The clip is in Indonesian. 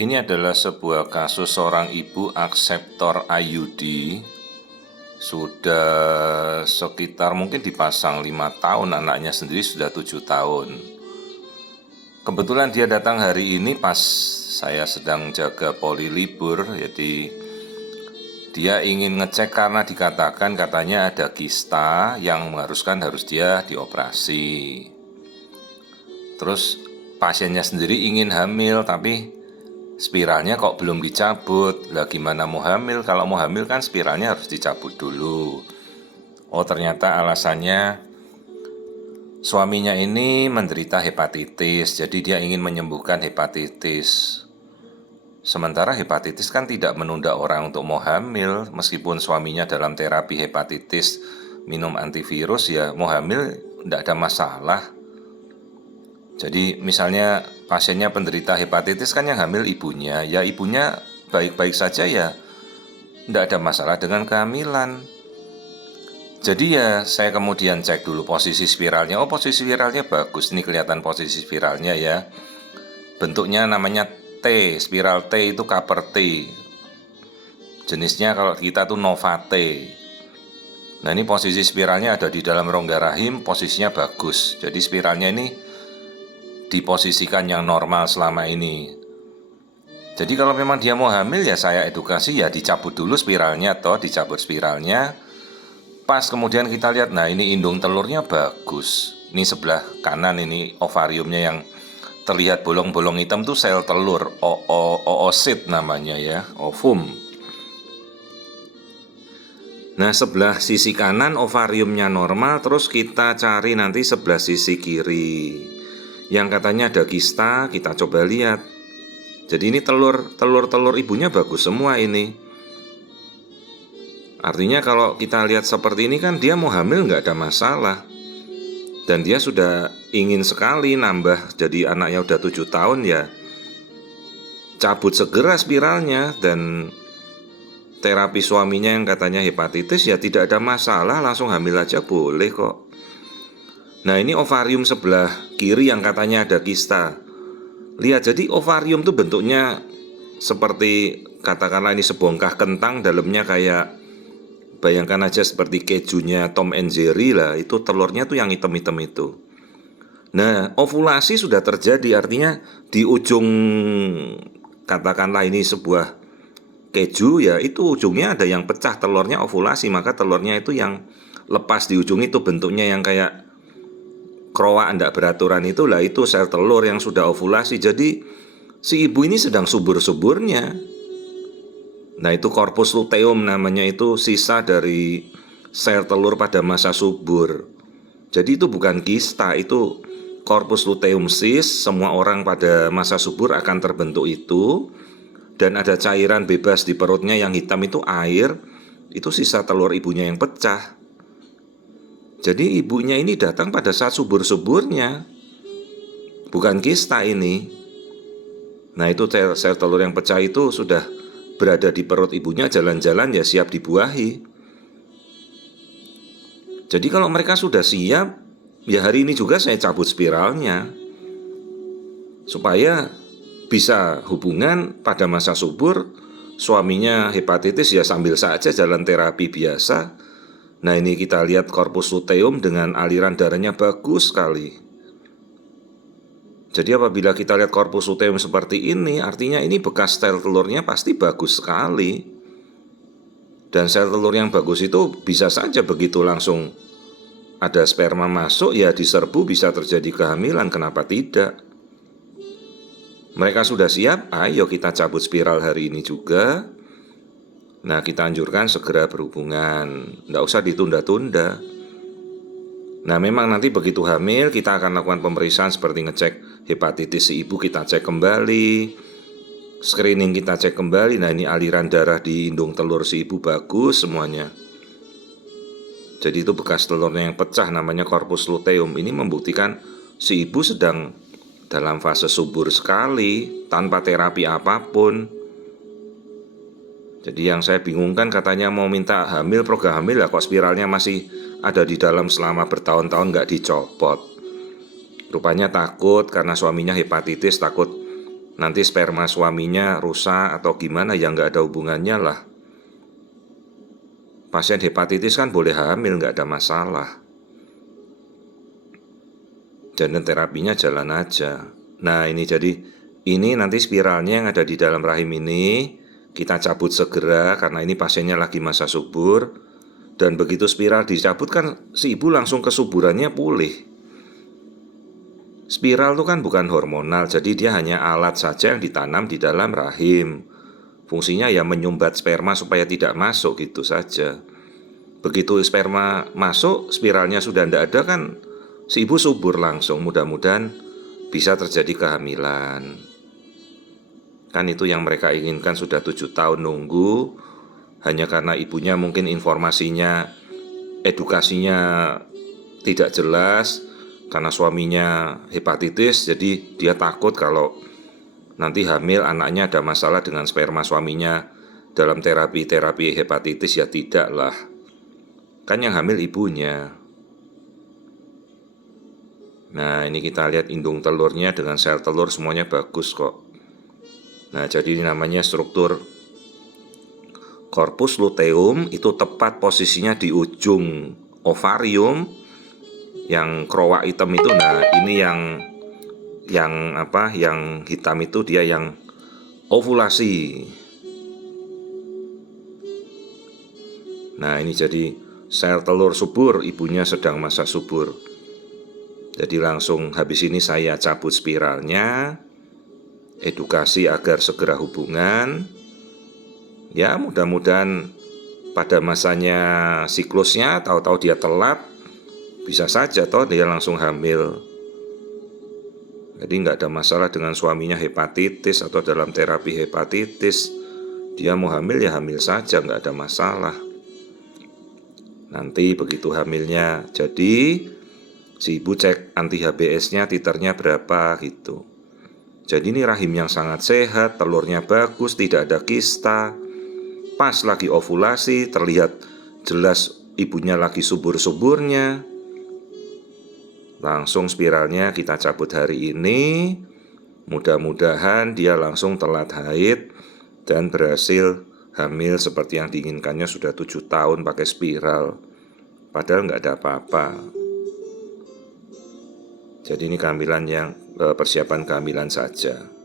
Ini adalah sebuah kasus seorang ibu akseptor IUD. Sudah sekitar mungkin dipasang 5 tahun, anaknya sendiri sudah 7 tahun. Kebetulan dia datang hari ini pas saya sedang jaga poli libur. Jadi dia ingin ngecek karena katanya ada kista yang mengharuskan dia dioperasi. Terus pasiennya sendiri ingin hamil tapi spiralnya kok belum dicabut. Lah gimana mau hamil? Kalau mau hamil kan spiralnya harus dicabut dulu. Oh, ternyata alasannya suaminya ini menderita hepatitis. Jadi dia ingin menyembuhkan hepatitis. Sementara hepatitis kan tidak menunda orang untuk mau hamil. Meskipun suaminya dalam terapi hepatitis minum antivirus, ya mau hamil tidak ada masalah. Jadi misalnya pasiennya penderita hepatitis kan yang hamil ibunya, ya ibunya baik-baik saja, ya tidak ada masalah dengan kehamilan. Jadi ya saya kemudian cek dulu posisi spiralnya. Oh, posisi spiralnya bagus, ini kelihatan posisi spiralnya ya. Bentuknya namanya T, spiral T itu Kaper T. Jenisnya kalau kita tuh Nova T. Nah, ini posisi spiralnya ada di dalam rongga rahim, posisinya bagus. Jadi spiralnya ini diposisikan yang normal selama ini. Jadi kalau memang dia mau hamil, ya saya edukasi, ya dicabut dulu spiralnya, dicabut spiralnya. Pas kemudian kita lihat, nah ini indung telurnya bagus. Ini sebelah kanan, ini ovariumnya yang terlihat bolong-bolong hitam tuh sel telur, oosit namanya ya, ovum. Nah, sebelah sisi kanan ovariumnya normal, terus kita cari nanti sebelah sisi kiri yang katanya ada kista, kita coba lihat. Jadi ini telur ibunya bagus semua ini. Artinya kalau kita lihat seperti ini kan dia mau hamil nggak ada masalah. Dan dia sudah ingin sekali nambah, jadi anaknya udah 7 tahun ya. Cabut segera spiralnya, dan terapi suaminya yang katanya hepatitis ya tidak ada masalah, langsung hamil aja boleh kok. Nah, ini ovarium sebelah kiri yang katanya ada kista. Lihat, jadi ovarium tuh bentuknya seperti, katakanlah ini sebongkah kentang, dalamnya kayak, bayangkan aja seperti kejunya Tom and Jerry lah. Itu telurnya tuh yang hitam-hitam itu. Nah, ovulasi sudah terjadi, artinya di ujung, katakanlah ini sebuah keju ya, itu ujungnya ada yang pecah, telurnya ovulasi. Maka telurnya itu yang lepas di ujung itu bentuknya yang kayak kroak tidak beraturan, itulah itu sel telur yang sudah ovulasi. Jadi si ibu ini sedang subur-suburnya. Nah, itu corpus luteum namanya, itu sisa dari sel telur pada masa subur. Jadi itu bukan kista, itu corpus luteum cis. Semua orang pada masa subur akan terbentuk itu. Dan ada cairan bebas di perutnya yang hitam, itu air. Itu sisa telur ibunya yang pecah. Jadi ibunya ini datang pada saat subur-suburnya, bukan kista ini. Nah, itu sel telur yang pecah itu sudah berada di perut ibunya, jalan-jalan ya siap dibuahi. Jadi kalau mereka sudah siap, ya hari ini juga saya cabut spiralnya, supaya bisa hubungan pada masa subur. Suaminya hepatitis ya sambil saja jalan terapi biasa. Nah, ini kita lihat corpus luteum dengan aliran darahnya bagus sekali. Jadi apabila kita lihat corpus luteum seperti ini, artinya ini bekas sel telurnya pasti bagus sekali. Dan sel telur yang bagus itu bisa saja begitu langsung ada sperma masuk, ya diserbu, bisa terjadi kehamilan, kenapa tidak? Mereka sudah siap, ayo kita cabut spiral hari ini juga. Nah, kita anjurkan segera berhubungan, tidak usah ditunda-tunda. Nah, memang nanti begitu hamil kita akan lakukan pemeriksaan seperti ngecek hepatitis si ibu, kita cek kembali, screening kita cek kembali. Nah, ini aliran darah di indung telur si ibu bagus semuanya. Jadi itu bekas telurnya yang pecah, namanya corpus luteum. Ini membuktikan si ibu sedang dalam fase subur sekali, tanpa terapi apapun. Jadi yang saya bingungkan, katanya mau minta hamil, program hamil, lah kok spiralnya masih ada di dalam selama bertahun-tahun nggak dicopot. Rupanya takut karena suaminya hepatitis, takut nanti sperma suaminya rusak atau gimana, ya nggak ada hubungannya lah. Pasien hepatitis kan boleh hamil, nggak ada masalah. Dan terapinya jalan aja. Nah ini jadi, ini nanti spiralnya yang ada di dalam rahim ini kita cabut segera karena ini pasiennya lagi masa subur. Dan begitu spiral dicabut kan si ibu langsung kesuburannya pulih. Spiral itu kan bukan hormonal, jadi dia hanya alat saja yang ditanam di dalam rahim. Fungsinya ya menyumbat sperma supaya tidak masuk gitu saja. Begitu sperma masuk, spiralnya sudah tidak ada kan, si ibu subur langsung. Mudah-mudahan bisa terjadi kehamilan. Kan itu yang mereka inginkan, sudah 7 tahun nunggu. Hanya karena ibunya mungkin informasinya, edukasinya tidak jelas, karena suaminya hepatitis, jadi dia takut kalau nanti hamil anaknya ada masalah dengan sperma suaminya dalam terapi hepatitis. Ya tidak lah, kan yang hamil ibunya. Nah ini kita lihat indung telurnya dengan sel telur semuanya bagus kok. Nah jadi ini namanya struktur corpus luteum, itu tepat posisinya di ujung ovarium. Yang kerowak hitam itu, nah ini yang hitam itu dia yang ovulasi. Nah ini jadi sel telur subur, ibunya sedang masa subur. Jadi langsung habis ini saya cabut spiralnya, edukasi agar segera hubungan. Ya mudah-mudahan pada masanya siklusnya, tahu-tahu dia telat, bisa saja toh dia langsung hamil. Jadi nggak ada masalah dengan suaminya hepatitis atau dalam terapi hepatitis. Dia mau hamil ya hamil saja, nggak ada masalah. Nanti begitu hamilnya jadi, si ibu cek anti HBS-nya titernya berapa gitu. Jadi ini rahim yang sangat sehat, telurnya bagus, tidak ada kista. Pas lagi ovulasi, terlihat jelas ibunya lagi subur-suburnya. Langsung spiralnya kita cabut hari ini. Mudah-mudahan dia langsung telat haid dan berhasil hamil seperti yang diinginkannya. Sudah 7 tahun pakai spiral, padahal nggak ada apa-apa. Jadi ini kehamilan yang persiapan kehamilan saja.